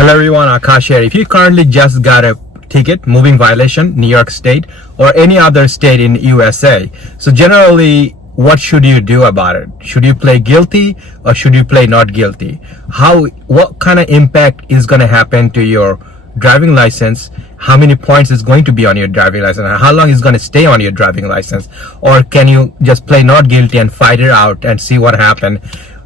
Hello everyone, Akash here. If you currently just got a ticket, moving violation, New York State or any other state in USA, so generally what should you do about it? Should you play guilty or should you play not guilty? What kind of impact is going to happen to your driving license? How many points is going to be on your driving license? And how long is going to stay on your driving license? Or can you just play not guilty and fight it out and see what happened?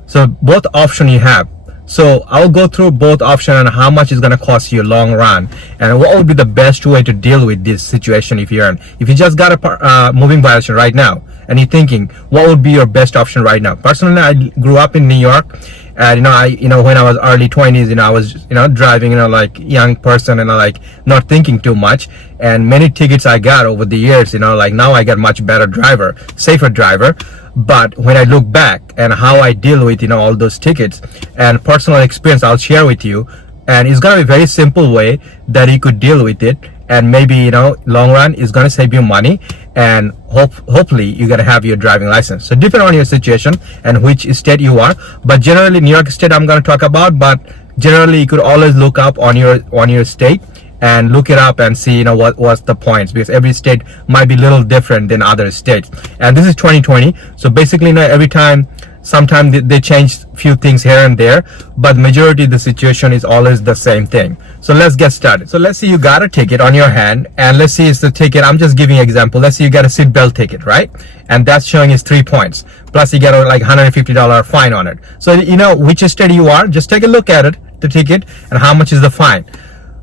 So both options you have. So I'll go through both options and how much is going to cost you long run and what would be the best way to deal with this situation if you just got a moving violation right now and you're thinking what would be your best option right now. Personally, I grew up in New York, and when I was early 20s, I was driving like young person and like not thinking too much, and many tickets I got over the years, like now I got much better driver, safer driver. But when I look back and how I deal with all those tickets and personal experience, I'll share with you, and it's gonna be a very simple way that you could deal with it, and maybe long run is gonna save you money, and hopefully you're gonna have your driving license. So different on your situation and which state you are, but generally New York State I'm gonna talk about, but generally you could always look up on your state and look it up and see what's the points, because every state might be a little different than other states. And this is 2020, so basically every time, sometimes they change few things here and there, but majority of the situation is always the same thing. So let's get started. So let's say you got a ticket on your hand, and let's see it's the ticket, I'm just giving an example, let's say you got a seatbelt ticket, right? And that's showing is 3 points, plus you get a like $150 fine on it. So which state you are, just take a look at it, the ticket, and how much is the fine.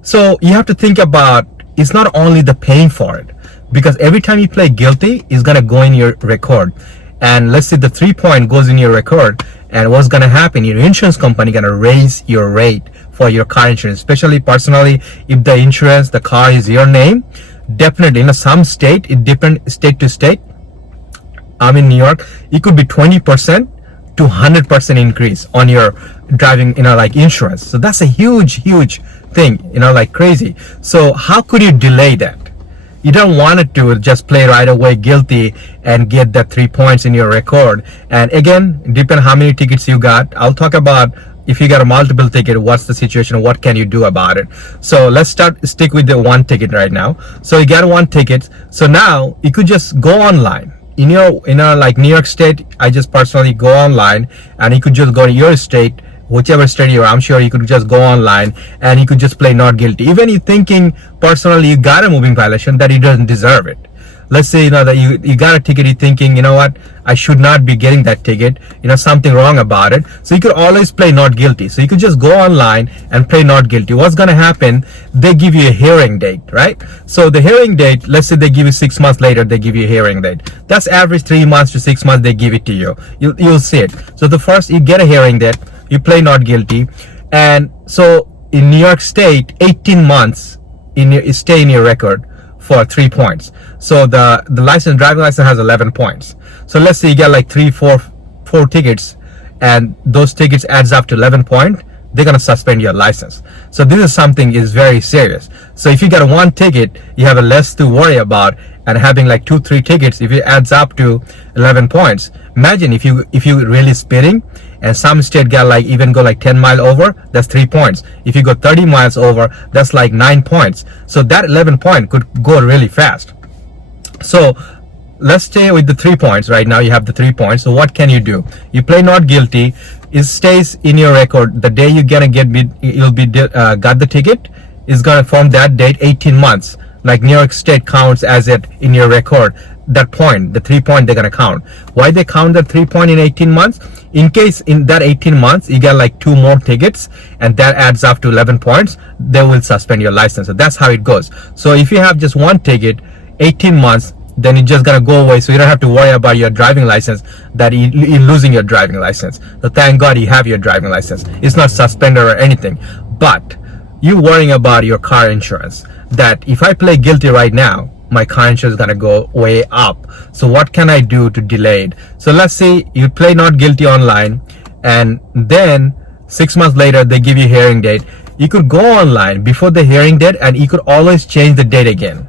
So you have to think about, it's not only the paying for it, because every time you play guilty, it's gonna go in your record. And let's say the 3 point goes in your record, and what's gonna happen, your insurance company gonna raise your rate for your car insurance, especially personally, if the insurance, the car is your name. Definitely in some state, it different state to state. I'm in New York, it could be 20% to 100% increase on your driving like insurance. So that's a huge thing, like crazy. So how could you delay that? You don't want it to just play right away guilty and get the 3 points in your record. And again, depend how many tickets you got. I'll talk about if you got a multiple ticket, what's the situation, what can you do about it. So let's stick with the one ticket right now. So you got one ticket, so now you could just go online in your like New York State. I just personally go online, and you could just go to your state, whichever state you are. I'm sure you could just go online and you could just play not guilty. Even you thinking personally you got a moving violation that you doesn't deserve it. Let's say that you got a ticket, you thinking what, I should not be getting that ticket, something wrong about it. So you could always play not guilty. So you could just go online and play not guilty. What's gonna happen, they give you a hearing date, right? So the hearing date, let's say they give you 6 months later, they give you a hearing date. That's average 3 months to 6 months they give it to you. You'll see it. So the first you get a hearing date, you play not guilty, and so in New York State, 18 months stay in your record for 3 points. So the driving license has 11 points. So let's say you get like four tickets, and those tickets adds up to 11 points. They're gonna suspend your license. So this is something is very serious. So if you get one ticket, you have a less to worry about, and having like 2-3 tickets, if it adds up to 11 points, imagine if you really speeding, and some state got like even go like 10 miles over, that's 3 points. If you go 30 miles over, that's like 9 points. So that 11 point could go really fast. So let's stay with the 3 points right now. You have the 3 points. So what can you do? You play not guilty. It stays in your record. The day you're gonna got the ticket is gonna from that date 18 months. Like New York State counts as it in your record. That point, the 3 point, they're gonna count. Why they count the 3 point in 18 months? In case in that 18 months you get like 2 more tickets, and that adds up to 11 points, they will suspend your license. So that's how it goes. So if you have just one ticket, 18 months, then it's just gonna go away. So you don't have to worry about your driving license, that you're losing your driving license. So thank God you have your driving license. It's not suspended or anything, but you worrying about your car insurance, that if I play guilty right now, my car insurance is gonna go way up. So what can I do to delay it? So let's say you play not guilty online, and then 6 months later they give you a hearing date. You could go online before the hearing date, and you could always change the date again.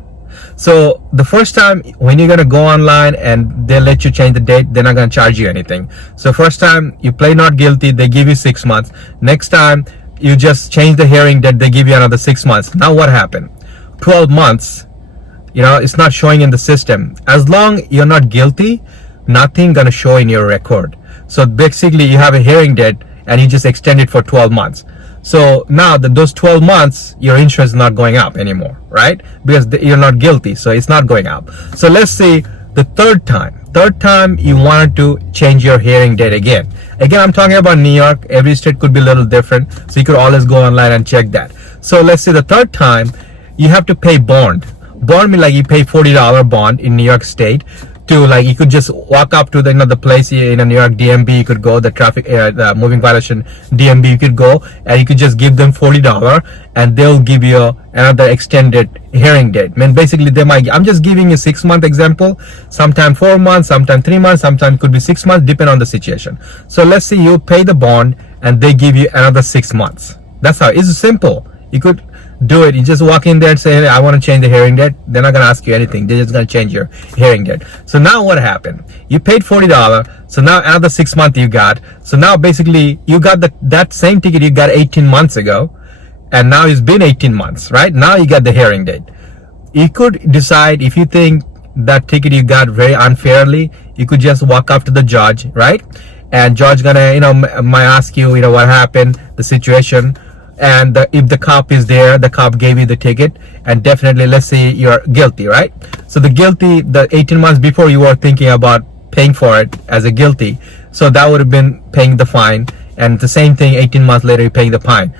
So the first time when you're gonna go online and they let you change the date, they're not gonna charge you anything. So first time you play not guilty, they give you 6 months. Next time you just change the hearing date, they give you another 6 months. Now what happened? 12 months, it's not showing in the system. As long you're not guilty, nothing gonna show in your record. So basically you have a hearing date and you just extend it for 12 months. So now that those 12 months, your insurance is not going up anymore, right? Because you're not guilty, so it's not going up. So let's say the third time you wanted to change your hearing date again. Again, I'm talking about New York. Every state could be a little different, so you could always go online and check that. So let's say the third time you have to pay bond. Bond means like you pay $40 bond in New York State. To like you could just walk up to the place in a New York DMV. You could go the traffic the moving violation DMV. You could go and you could just give them $40 and they'll give you another extended hearing date. I mean, basically I'm just giving you 6 month example. Sometime 4 months, sometime 3 months, sometime could be 6 months, depending on the situation. So let's say you pay the bond and they give you another 6 months. That's how it's simple. You could do it. You just walk in there and say, hey, I want to change the hearing date. They're not going to ask you anything. They're just going to change your hearing date. So now what happened? You paid $40. So now another 6 months you got. So now basically you got that same ticket you got 18 months ago. And now it's been 18 months, right? Now you got the hearing date. You could decide if you think that ticket you got very unfairly, you could just walk up to the judge, right? And judge gonna, might ask you, what happened, the situation. And if the cop is there, the cop gave you the ticket, and definitely let's say you're guilty, right? So the 18 months before you were thinking about paying for it as a guilty, so that would have been paying the fine, and the same thing 18 months later you're paying the fine.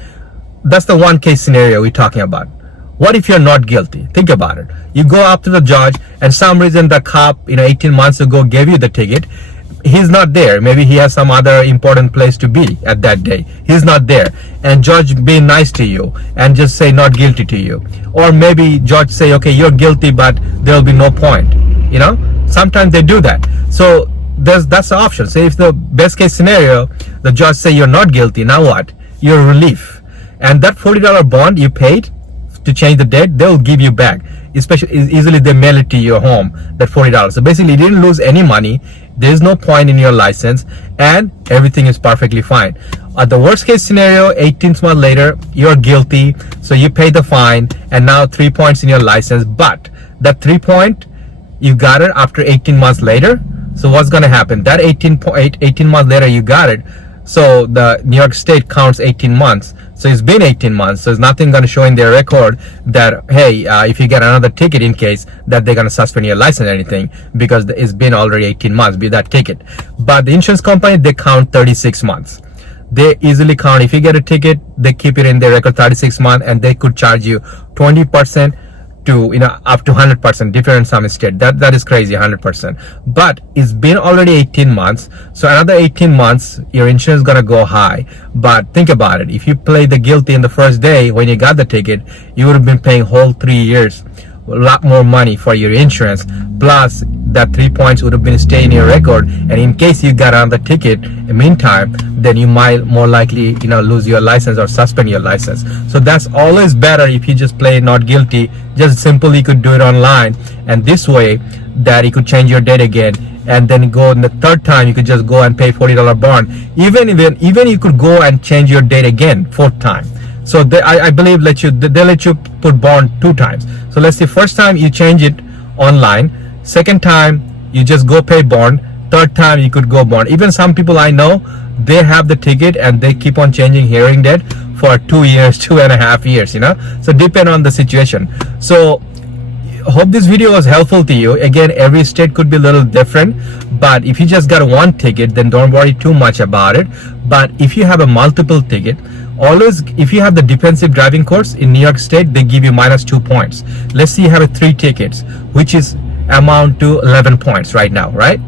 That's the one case scenario we're talking about. What if you're not guilty? Think about it. You go up to the judge and some reason the cop 18 months ago gave you the ticket. He's not there. Maybe he has some other important place to be at that day. He's not there. And judge be nice to you and just say not guilty to you. Or maybe judge say, okay, you're guilty, but there'll be no point. Sometimes they do that. So that's the option. So if the best case scenario, the judge say you're not guilty, now what? You're relief. And that $40 bond you paid to change the date, they'll give you back. Especially easily they mail it to your home, that $40. So basically you didn't lose any money. There's no point in your license and everything is perfectly fine. The worst case scenario, 18 months later, you're guilty. So you pay the fine and now 3 points in your license. But that 3 point, you got it after 18 months later. So what's going to happen? That 18 months later, you got it. So the New York State counts 18 months. So it's been 18 months. So there's nothing going to show in their record that, hey, if you get another ticket in case that they're going to suspend your license or anything, because it's been already 18 months with that ticket. But the insurance company, they count 36 months. They easily count. If you get a ticket, they keep it in their record 36 months and they could charge you 20% to up to 100%, different in some state. That is crazy, 100%. But it's been already 18 months, so another 18 months your insurance is gonna go high. But think about it, if you play the guilty in the first day when you got the ticket, you would have been paying whole 3 years, a lot more money for your insurance, plus that 3 points would have been staying in your record. And in case you got another ticket in the meantime, then you might more likely lose your license or suspend your license. So that's always better if you just play not guilty. Just simply you could do it online, and this way that you could change your date again, and then go in the third time you could just go and pay $40 bond. Even you could go and change your date again fourth time. So I believe they let you put bond 2 times. So let's say first time you change it online, second time you just go pay bond, third time you could go bond. Even some people I know, they have the ticket and they keep on changing hearing date for 2 years, 2.5 years, so depend on the situation. So hope this video was helpful to you. Again, every state could be a little different, but if you just got one ticket, then don't worry too much about it. But if you have a multiple ticket, always, if you have the defensive driving course in New York State, they give you -2 points. Let's say you have 3 tickets, which is amount to 11 points right now, right?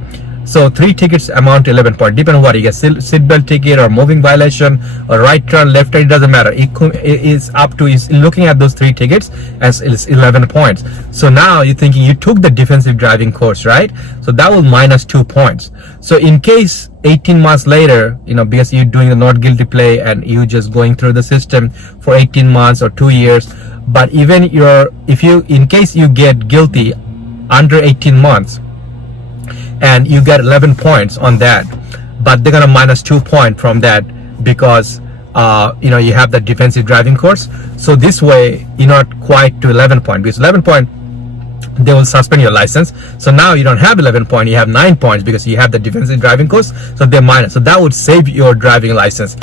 So 3 tickets amount to 11 points. Depending on what you get, seatbelt ticket or moving violation or right turn, left turn, it doesn't matter. It is up to, is looking at those 3 tickets as it's 11 points. So now you're thinking you took the defensive driving course, right? So that was -2 points. So in case 18 months later, because you're doing the not guilty play and you just going through the system for 18 months or 2 years, but even in case you get guilty under 18 months, and you get 11 points on that, but they're gonna -2 points from that because you have the defensive driving course. So this way you're not quite to 11 point, because 11 point they will suspend your license. So now you don't have 11 point, you have 9 points because you have the defensive driving course, so they're minus. So that would save your driving license,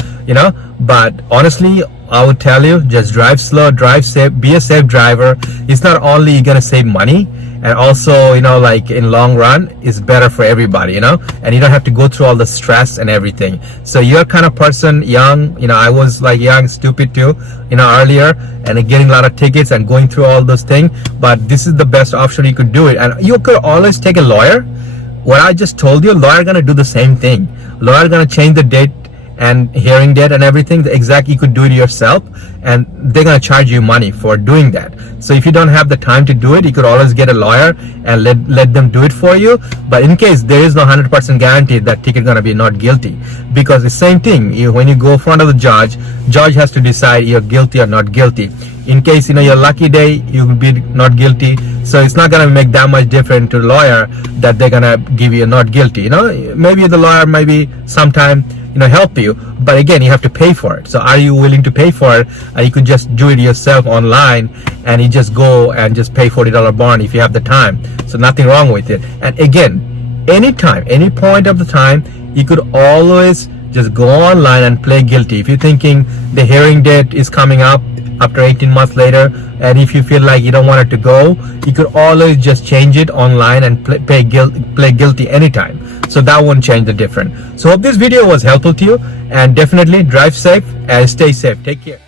but honestly I would tell you, just drive slow, drive safe, be a safe driver. It's not only gonna save money, and also like in long run it's better for everybody, and you don't have to go through all the stress and everything. So you're kind of person young, I was like young, stupid too, earlier, and getting a lot of tickets and going through all those things, but this is the best option. You could do it, and you could always take a lawyer. What I just told you, lawyer gonna do the same thing. Lawyer gonna change the date and hearing date and everything. You could do it yourself, and they're gonna charge you money for doing that. So if you don't have the time to do it, you could always get a lawyer and let them do it for you. But in case there is no 100% guarantee that ticket gonna be not guilty, because the same thing, when you go in front of the judge has to decide you're guilty or not guilty. In case your lucky day you will be not guilty, so it's not gonna make that much difference to the lawyer that they're gonna give you a not guilty. Maybe the lawyer maybe sometime help you, but again you have to pay for it. So are you willing to pay for it? You could just do it yourself online, and you just go and just pay $40 bond if you have the time. So nothing wrong with it. And again, anytime, any point of the time, you could always just go online and play guilty. If you're thinking the hearing date is coming up after 18 months later, and if you feel like you don't want it to go, you could always just change it online and play guilty anytime. So that won't change the difference. So hope this video was helpful to you, and definitely drive safe and stay safe. Take care.